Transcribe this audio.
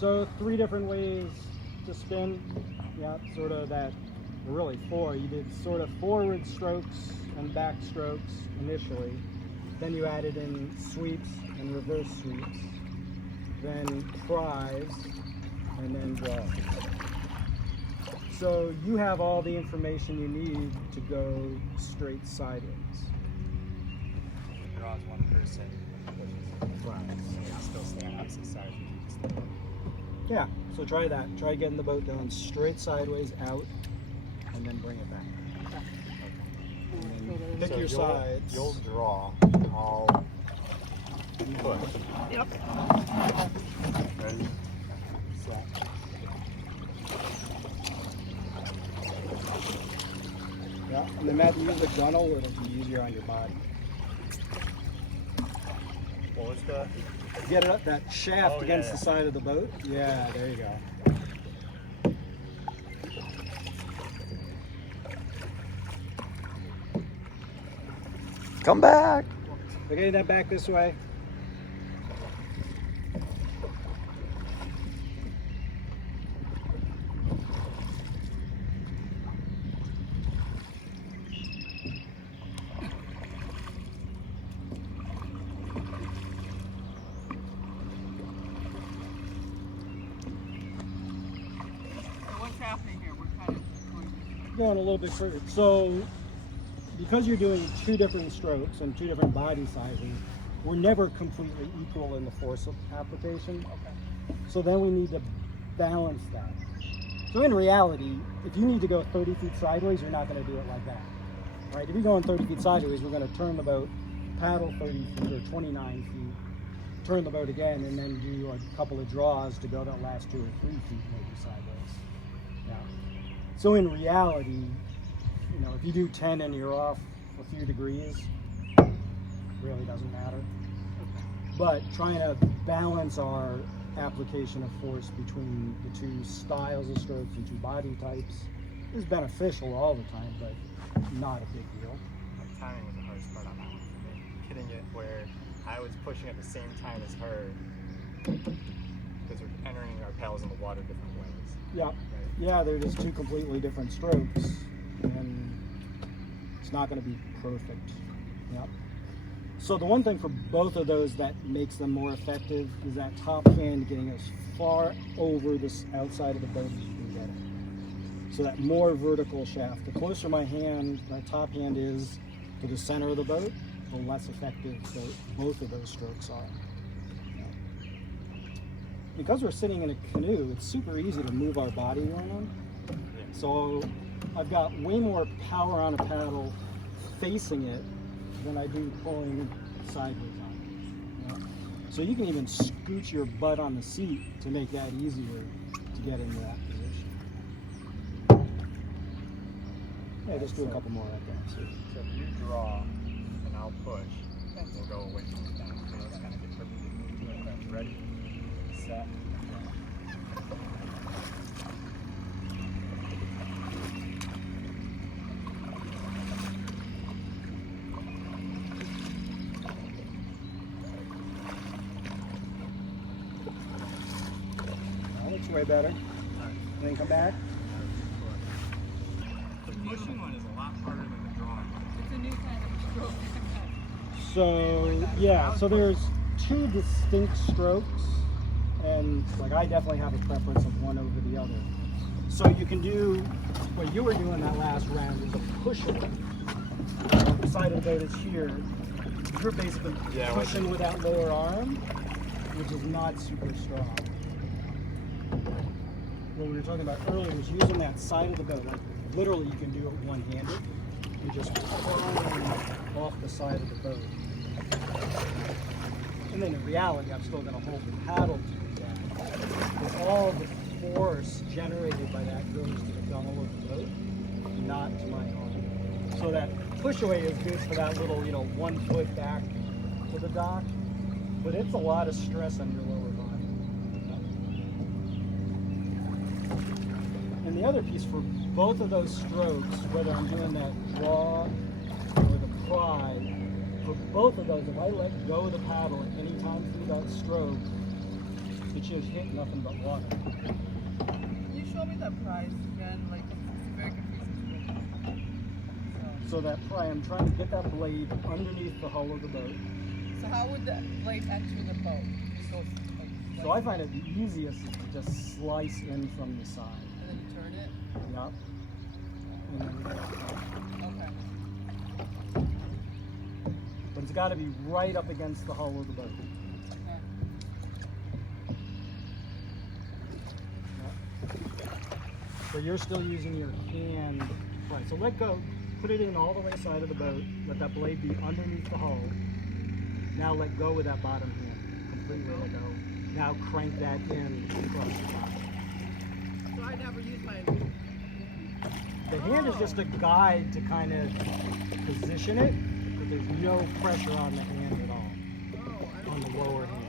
So 3 different ways to spin. Yeah, sort of that, or really 4. You did sort of forward strokes and back strokes initially. Then you added in sweeps and reverse sweeps. Then pries, and then draws. So you have all the information you need to go straight sideways. Draws one person, pushes. Right. And still stay on opposite sides. Yeah, so try that. Try getting the boat going straight sideways out, and then bring it back. And then pick your sides. You'll draw. I'll push. Yep. Ready? Set. Yeah, and then Matthew, use the gunnel, it'll be easier on your body. What was the? Get it up, that shaft against the side of the boat. Yeah, there you go. Come back. Okay, then back this way. Happening here. We're kind of Going a little bit further. So, because you're doing 2 different strokes and 2 different body sizes, we're never completely equal in the force application. Okay. So then we need to balance that. So in reality, if you need to go 30 feet sideways, you're not going to do it like that, right? If you're going 30 feet sideways, we're going to turn the boat, paddle 30 feet or 29 feet, turn the boat again, and then do a couple of draws to go that last 2 or 3 feet maybe sideways. Yeah. So in reality, you know, if you do 10 and you're off a few degrees, really doesn't matter. But trying to balance our application of force between the 2 styles of strokes and 2 body types is beneficial all the time, but not a big deal. The timing was the hardest part on that one for me. Hitting it where I was pushing at the same time as her because we're entering our paddles in the water different ways. Yeah. Right? Yeah, they're just 2 completely different strokes, and it's not going to be perfect. Yep. So the one thing for both of those that makes them more effective is that top hand getting as far over this outside of the boat as you can get it. So that more vertical shaft. The closer my top hand is to the center of the boat, the less effective both of those strokes are. Because we're sitting in a canoe, it's super easy to move our body around. So I've got way more power on a paddle facing it than I do pulling sideways on it. Yeah. So you can even scoot your butt on the seat to make that easier to get into that position. Yeah, just do a couple more like that. So if you draw and I'll push, we'll go away from the down. So let's kind of get perfectly moved to it. Ready? Set. That looks way better. Then come back. The pushing one is a lot harder than the drawing. It's a new kind of stroke. So yeah, so there's 2 distinct strokes, and like I definitely have a preference of one over the other. So you can do what you were doing that last round is a push away. The side of the boat is here. You're basically pushing with that lower arm, which is not super strong. What we were talking about earlier is using that side of the boat. Like literally, you can do it one-handed. You're just pulling off the side of the boat. And then in reality, I'm still going to hold the paddle to do that. But all the force generated by that goes to the gunnel of the boat, not to my arm. So that push away is good for that little, 1 foot back to the dock, but it's a lot of stress on your lower body. And the other piece for both of those strokes, whether I'm doing that draw or the pry, for both of those, if I let go of the paddle at any time through that stroke, but she was hitting nothing but water. Can you show me that prize again? Like, it's very confusing. So that pry, I'm trying to get that blade underneath the hull of the boat. So how would that blade enter the boat? Just go, like, So I find it the easiest is to just slice in from the side. and then you turn it? Yep. And then we go. Okay. But it's got to be right up against the hull of the boat. Yep. So you're still using your hand pry. So let go. Put it in all the way side of the boat. Let that blade be underneath the hull. Now let go with that bottom hand. Completely let go. Now crank that in across the bottom. So I never use my... The hand is just a guide to kind of position it, but there's no pressure on the hand at all, Oh, I don't on the lower hand.